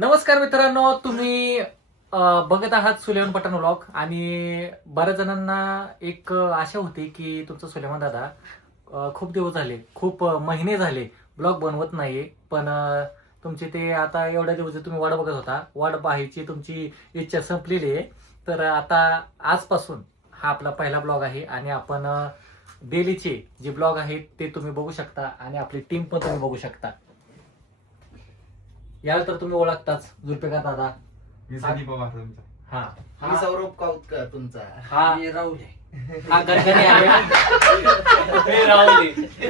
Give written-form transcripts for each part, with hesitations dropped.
नमस्कार मित्रांनो, तुम्ही बघत आहात सुलेमान पठाण व्लॉग. आणि बऱ्याच जणांना एक आशा होती की तुमचं सुलेमान दादा खूप दिवस झाले, खूप महिने झाले ब्लॉग बनवत नाहीये. पण तुमची ते आता एवढ्या दिवस तुम्ही वाट बघत होता, वाट पाहायची तुमची इच्छा संपलेली आहे. तर आता आजपासून हा आपला पहिला ब्लॉग आहे आणि आपण डेलीचे जे ब्लॉग आहेत ते तुम्ही बघू शकता आणि आपली टीम पण तुम्ही बघू शकता. याला तर तुम्ही ओळखताच, जुल्फिकार दादा. मी सनी पवार तुमचा. हा मी सौरभ काऊतकर तुमचा. हा राहुल हा गणगणी आहे.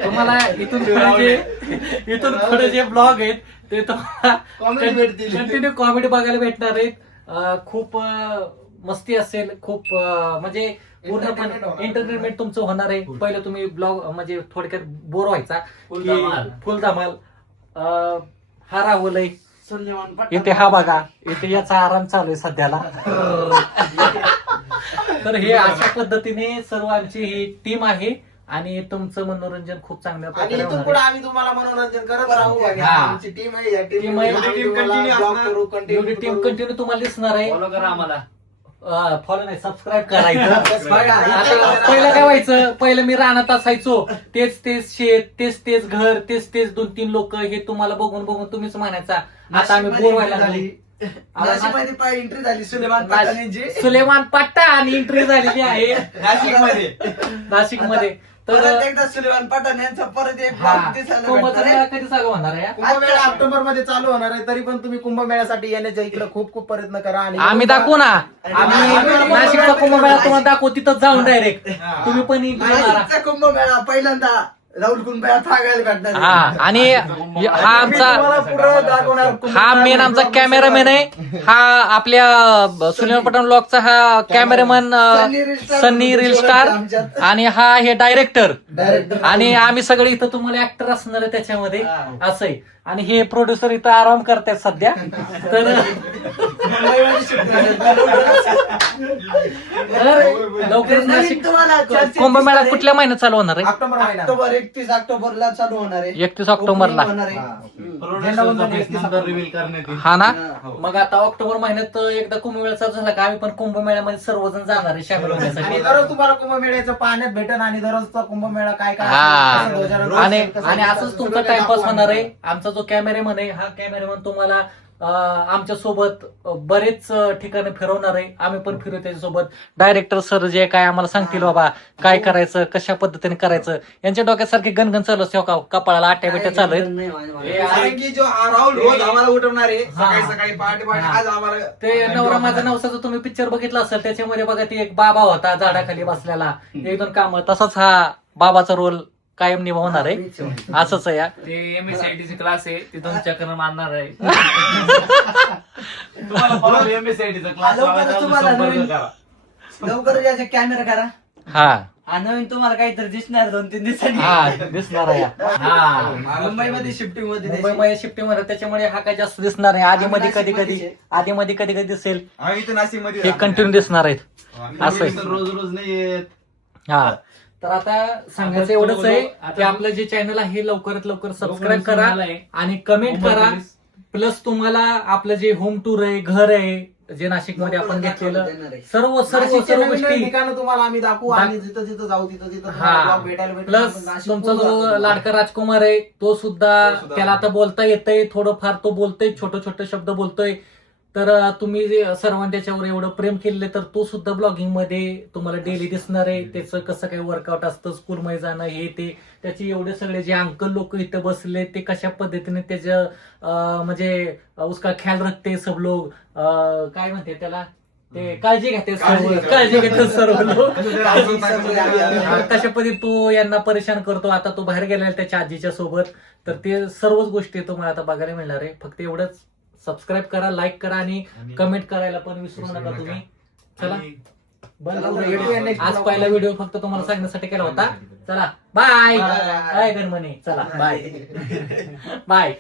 तुम्हाला इथून पुढे जे ब्लॉग आहेत ते तुम्हाला कॉमेडी भेटतील. कंटिन्यू कॉमेडी बघायला भेटणार आहेत. खूप मस्ती असेल, खूप म्हणजे पूर्णपणे एंटरटेनमेंट तुमचं होणार आहे. पहिलं तुम्ही ब्लॉग म्हणजे थोडक्यात बोर व्हायचा की फुल धमाल. हा राहुल आहे इथे, हा बघा इथे याचा आराम चालू आहे सध्याला. तर हे अशा पद्धतीने सर्व आमची ही टीम आहे आणि तुमचं मनोरंजन खूप चांगल्या आणि प्रकारे इथून होणार पुढे आहे. आम्ही तुम्हाला मनोरंजन करत राहू. आणि हा. आमची टीम आहे, या Team आहे. टीम एवढी टीम कंटिन्यू तुम्हाला दिसणार आहे. फॉलो करा आम्हाला. फॉलो नाही, सबस्क्राईब करायचं. बघा, आता पहिलं काय व्हायचं, पहिलं मी रानात असायचो, तेच तेच शेत, तेच तेच घर, तेच तेच 2-3 लोक, हे तुम्हाला बघून बघून तुम्हीच म्हणायचा. आता आम्ही बोर व्हायला लागली. नाशिकमध्ये एंट्री झाली सुलेमान पठाणींची. सुलेमान पट्टा आणि एंट्री झालेली आहे नाशिकमध्ये. नाशिकमध्ये. तर परत एकदा सुलेमान पठाण यांचा परत एक हा, vlog दिसायला कुंभचा भेटणार मेळा आहे. कधी चालू होणार आहे? कुंभमेळा ऑक्टोबर मध्ये चालू होणार आहे. तरी पण तुम्ही कुंभमेळ्यासाठी येण्याच्या इकडे खूप खूप प्रयत्न करा. आणि आम्ही दाखवू ना, आम्ही आम्ही- नाशिकचा कुंभमेळा तुम्हाला दाखवू, तिथं जाऊन डायरेक्ट तुम्ही पण enjoy करा. नाशिकचा कुंभमेळा पहिल्यांदा राहुल कुंभमेळा थागायला भेटणार आहे. हा, आणि हा मी आमचा तुम्हाला पुढं दाखवणार कुंभमेळा. हा मेन आमचा कॅमेरामॅन आहे. हा आपल्या सुलेमान पठाण ब्लॉगचा हा कॅमेरामॅन सन्नी रील स्टार. आणि हा हे डायरेक्टर. Director. आणि आम्ही सगळे इथं तुम्हाला ऍक्टर असणार आहे त्याच्यामध्ये, असं आहे. आणि हे प्रोड्युसर इथं आराम करतायत सध्या. तर मुंबईमध्ये shift झाले. लवकरच नाशिक तुम्हाला चर्चेत कुंभमेळा दिसणार आहे. कुठल्या महिन्यात चालू होणार आहे? ऑक्टोबर 31 ऑक्टोबरला चालू होणार आहे. 31 ऑक्टोबरला. होणार आहे. नंतर रिव्हील करण्यात येईल. हा ना. हा. मग आता ऑक्टोबर महिन्यात एकदा कुंभमेळा चालू झाला का आम्ही पण कुंभमेळ्यामध्ये सर्वजण जाणार आहे शामिल आणि होण्यासाठी. दररोज तुम्हाला कुंभमेळ्याचं पाहण्यात भेटन आणि दररोजचा कुंभमेळा काय काय हा. असेल, कसं ध्वजारोहण आणि असेल, कसं आणि कसं असंच तुमचा सगळं काही टाइमपास दाखवू होणार आहे. आम्ही. आमचा जो कॅमेरामन आहे, हा कॅमेरामन तुम्हाला आमच्या सोबत बरेच ठिकाणी फिरवणार आहे. आम्ही पण फिरू त्याच्यासोबत. डायरेक्टर सर जे काय आम्हाला सांगतील बाबा काय करायचं, कशा पद्धतीने करायचं. यांच्या डोक्यासारखी गणगण चालू असते का, कपाळाला आट्या बिट्या चालू आहेत. कारण की जो राहुल रोज आम्हाला उठवणार आहे हा. सकाळी सकाळी पहाटे पहाटे. हा. आज आम्हाला ते नवरा माझा नवसाचा तुम्ही पिक्चर बघितला असेल, त्याच्यामध्ये बघा ते एक बाबा होता झाडाखाली बसलेला, 1-2 काम. तसाच हा बाबाचा रोल कायम निभावणार आहे. असंच आहे. ते MSIT चे क्लास आहे, ते तुमच्याकडे मारणार आहे. तुम्हाला परत MSIT चा क्लास लवकरच तुम्हाला संपर्क नवीन- करा. लवकरच याचे कॅमेरा करा. हा हा, नवीन तुम्हाला काहीतरी दिसणार 2-3 दिवसांनी. हा दिसणार आहे. हा मुंबईमध्ये शिफ्टिंग मध्ये मुंबईमध्ये शिफ्टिंग मध्ये, त्याच्यामुळे हा काय जास्त दिसणार आहे. आधी मध्ये कधी कधी दिसेल, आम्ही इथे नाशिक मध्ये हे कंटिन्यू दिसणार आहेत. असं आहे. रोज रोज नाही येत. हा, तर आता सांगायचं एवढंच आहे की आपलं जे चॅनल आहे लवकरात लवकर सबस्क्राईब करा आणि कमेंट करा. प्लस तुम्हाला आपलं जे होम टूर आहे, घर आहे जे नाशिकमध्ये आपण घेतलेलं, सर्व सर्व सर्व गोष्टी ठिकाणं तुम्हाला आम्ही दाखवू आणि जिथं जिथं जाऊ तिथं तिथं तुम्हाला हा. vlog भेटायला भेटेल. प्लस आपण नाशिक तुमचा पूर्ण जो दाखवू. लाडका राजकुमार आहे तो सुद्धा त्याला आता बोलता येतंय, थोडंफार तो बोलतोय, छोटे छोटे शब्द बोलतोय. तर तुम्ही जे सर्वांनी त्याच्यावर एवढं प्रेम केलेलं, तर तो सुद्धा ब्लॉगिंग मध्ये तुम्हाला डेली दिसणार आहे. त्याचं कसं काही वर्कआउट असतं, स्कूलमध्ये जाणं, हे ते, त्याचे एवढे सगळे जे अंकल लोक इथं बसले ते कशा पद्धतीने त्याचं म्हणजे उसका ख्याल रखते सब लोग, काय म्हणते त्याला, ते काळजी घेते काळजी घेते सर्व लोक. कशा पद्धतीने तो यांना परेशान करतो. आता तो बाहेर गेलेला त्याच्या आजीच्या सोबत. तर ते सर्वच गोष्टी तुम्हाला आता बघायला मिळणार आहे. फक्त एवढंच, सबस्क्राईब करा, लाईक करा आणि कमेंट करायला पण विसरू नका तुम्ही. चला बंद करूया. आज पहिला व्हिडिओ फक्त तुम्हाला सांगण्यासाठी केला होता. चला बाय. Bye. बाय गणमणी. चला बाय बाय.